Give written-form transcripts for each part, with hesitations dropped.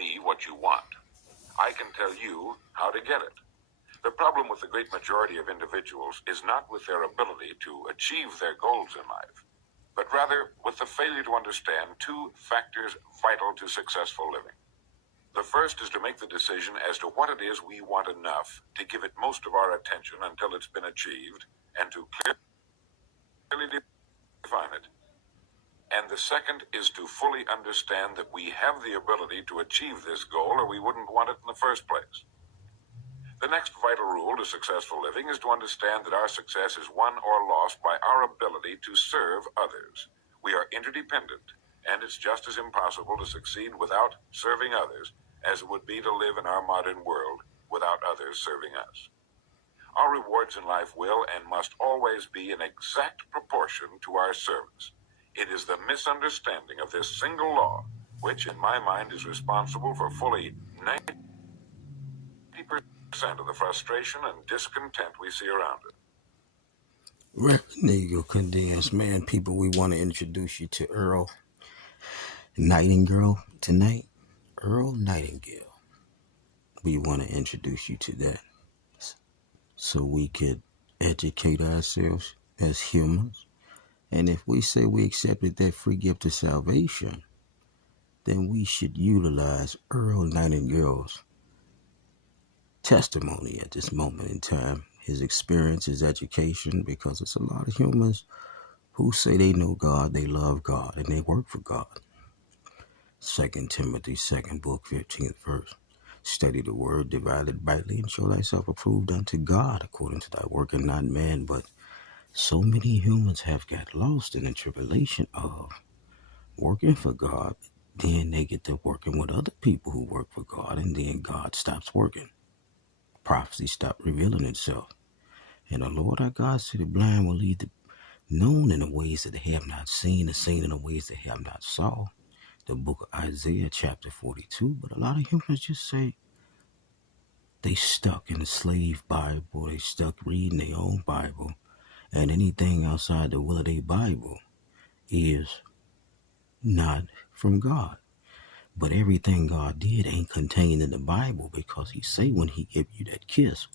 me what you want. I can tell you how to get it. The problem with the great majority of individuals is not with their ability to achieve their goals in life, but rather with the failure to understand two factors vital to successful living. The first is to make the decision as to what it is we want enough to give it most of our attention until it's been achieved, and to clearly define it. And the second is to fully understand that we have the ability to achieve this goal, or we wouldn't want it in the first place. The next vital rule to successful living is to understand that our success is won or lost by our ability to serve others. We are interdependent, and it's just as impossible to succeed without serving others as it would be to live in our modern world without others serving us. Our rewards in life will and must always be in exact proportion to our service. It is the misunderstanding of this single law which, in my mind, is responsible for fully 90% of the frustration and discontent we see around us. Reverend Eagle Condensed, man, people, we want to introduce you to Earl Nightingale tonight. Earl Nightingale. We want to introduce you to that so we could educate ourselves as humans. And if we say we accepted that free gift of salvation, then we should utilize Earl Nightingale's testimony at this moment in time, his experience, his education, because it's a lot of humans who say they know God, they love God, and they work for God. 2 Timothy 2nd book, 15th verse. Study the word, divide it rightly, and show thyself approved unto God according to thy work and not man. But so many humans have got lost in the tribulation of working for God. Then they get to working with other people who work for God, and then God stops working. Prophecy stopped revealing itself. And the Lord our God said the blind will lead the known in the ways that they have not seen, and seen in the ways they have not saw. The book of Isaiah chapter 42. But a lot of humans just say they stuck in the slave Bible, they stuck reading their own Bible, and anything outside the will of their Bible is not from God. But everything God did ain't contained in the Bible, because he say when he give you that kiss,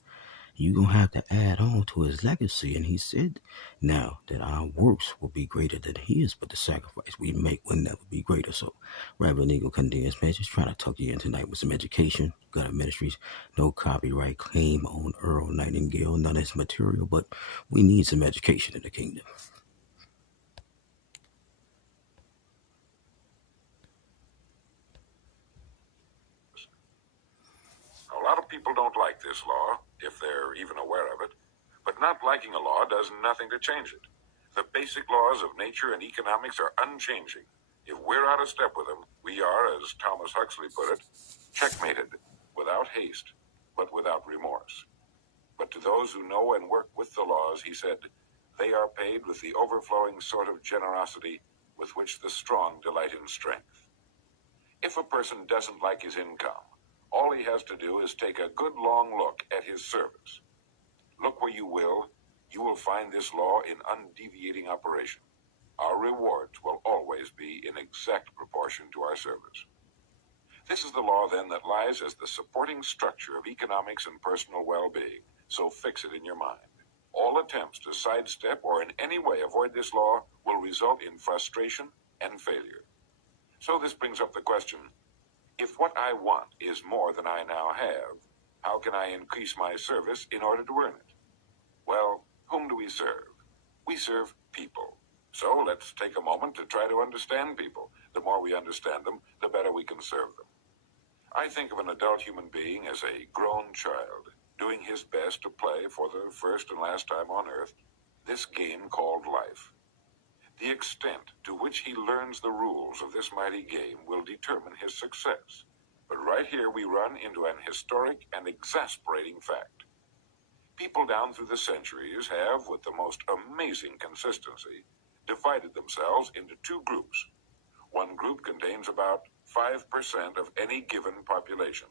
you're going to have to add on to his legacy. And he said now that our works will be greater than his, but the sacrifice we make will never be greater. So, Reverend Eagle Condensed, man, just trying to talk you in tonight with some education. Got Ministries, no copyright claim on Earl Nightingale, none of his material, but we need some education in the kingdom. A lot of people don't like this law, if they're even aware of it, but not liking a law does nothing to change it. The basic laws of nature and economics are unchanging. If we're out of step with them, we are, as Thomas Huxley put it, checkmated, without haste, but without remorse. But to those who know and work with the laws, he said, they are paid with the overflowing sort of generosity with which the strong delight in strength. If a person doesn't like his income, all he has to do is take a good long look at his service. Look where you will find this law in undeviating operation. Our rewards will always be in exact proportion to our service. This is the law, then, that lies as the supporting structure of economics and personal well-being, so fix it in your mind. All attempts to sidestep or in any way avoid this law will result in frustration and failure. So this brings up the question, if what I want is more than I now have, how can I increase my service in order to earn it? Well, whom do we serve? We serve people. So let's take a moment to try to understand people. The more we understand them, the better we can serve them. I think of an adult human being as a grown child, doing his best to play for the first and last time on earth this game called life. The extent to which he learns the rules of this mighty game will determine his success. But right here we run into an historic and exasperating fact. People down through the centuries have, with the most amazing consistency, divided themselves into two groups. One group contains about 5% of any given population.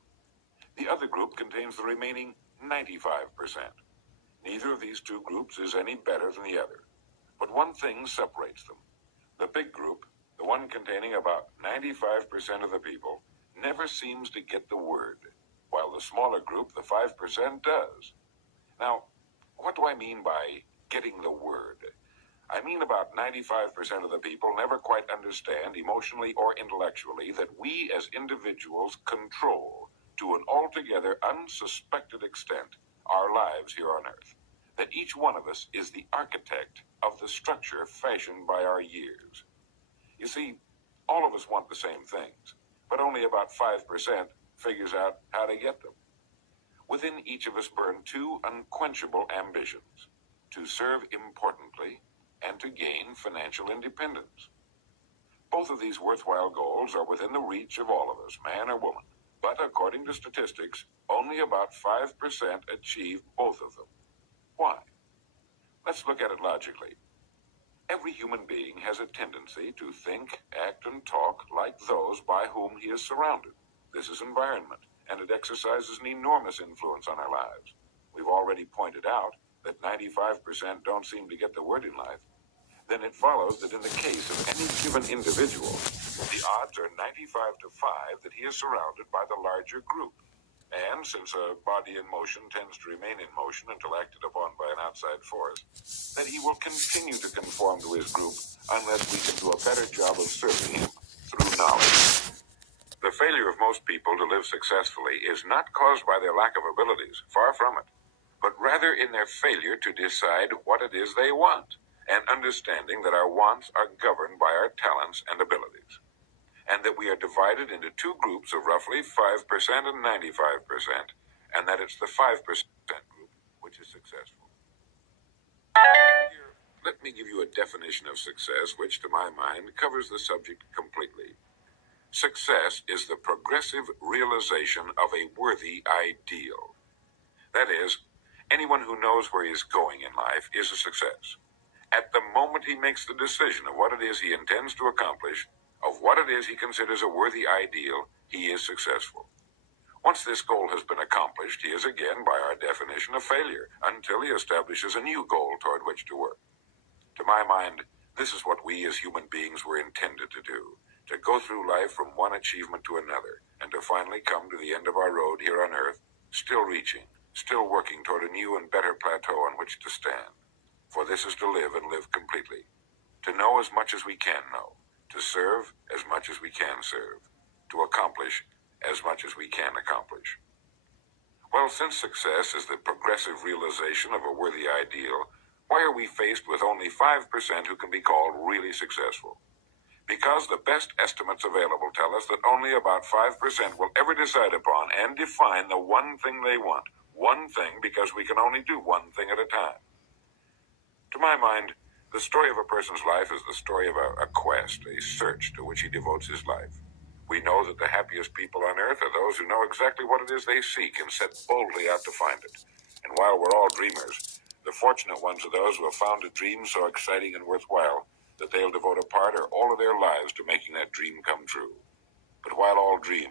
The other group contains the remaining 95%. Neither of these two groups is any better than the other. But one thing separates them. The big group, the one containing about 95% of the people, never seems to get the word, while the smaller group, the 5%, does. Now, what do I mean by getting the word? I mean about 95% of the people never quite understand, emotionally or intellectually, that we as individuals control, to an altogether unsuspected extent, our lives here on Earth. That each one of us is the architect of the structure fashioned by our years. You see, all of us want the same things, but only about 5% figures out how to get them. Within each of us burn two unquenchable ambitions: to serve importantly and to gain financial independence. Both of these worthwhile goals are within the reach of all of us, man or woman, but according to statistics, only about 5% achieve both of them. Why? Let's look at it logically. Every human being has a tendency to think, act, and talk like those by whom he is surrounded. This is environment, and it exercises an enormous influence on our lives. We've already pointed out that 95% don't seem to get the word in life. Then it follows that in the case of any given individual, the odds are 95 to 5 that he is surrounded by the larger group. And since a body in motion tends to remain in motion until acted upon by an outside force, that he will continue to conform to his group unless we can do a better job of serving him through knowledge. The failure of most people to live successfully is not caused by their lack of abilities, far from it, but rather in their failure to decide what it is they want, and understanding that our wants are governed by our talents and abilities, and that we are divided into two groups of roughly 5% and 95%, and that it's the 5% group which is successful. Here, let me give you a definition of success which, to my mind, covers the subject completely. Success is the progressive realization of a worthy ideal. That is, anyone who knows where he is going in life is a success. At the moment he makes the decision of what it is he intends to accomplish, of what it is he considers a worthy ideal, he is successful. Once this goal has been accomplished, he is again, by our definition, a failure, until he establishes a new goal toward which to work. To my mind, this is what we as human beings were intended to do: to go through life from one achievement to another, and to finally come to the end of our road here on Earth, still reaching, still working toward a new and better plateau on which to stand. For this is to live and live completely, to know as much as we can know, to serve as much as we can serve, to accomplish as much as we can accomplish. Well, since success is the progressive realization of a worthy ideal, why are we faced with only 5% who can be called really successful? Because the best estimates available tell us that only about 5% will ever decide upon and define the one thing they want. One thing, because we can only do one thing at a time. To my mind, the story of a person's life is the story of a quest, a search to which he devotes his life. We know that the happiest people on earth are those who know exactly what it is they seek and set boldly out to find it. And while we're all dreamers, the fortunate ones are those who have found a dream so exciting and worthwhile that they'll devote a part or all of their lives to making that dream come true. But while all dream,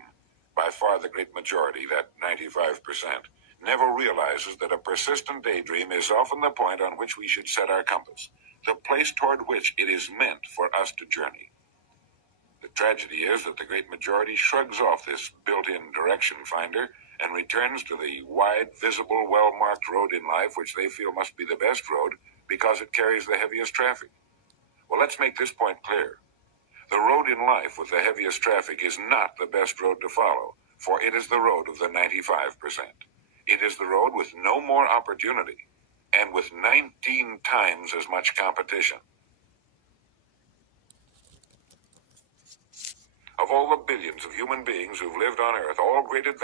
by far the great majority, that 95%, never realizes that a persistent daydream is often the point on which we should set our compass, the place toward which it is meant for us to journey. The tragedy is that the great majority shrugs off this built-in direction finder and returns to the wide, visible, well-marked road in life which they feel must be the best road because it carries the heaviest traffic. Well, let's make this point clear. The road in life with the heaviest traffic is not the best road to follow, for it is the road of the 95%. It is the road with no more opportunity, and with 19 times as much competition. Of all the billions of human beings who've lived on Earth, all great adventures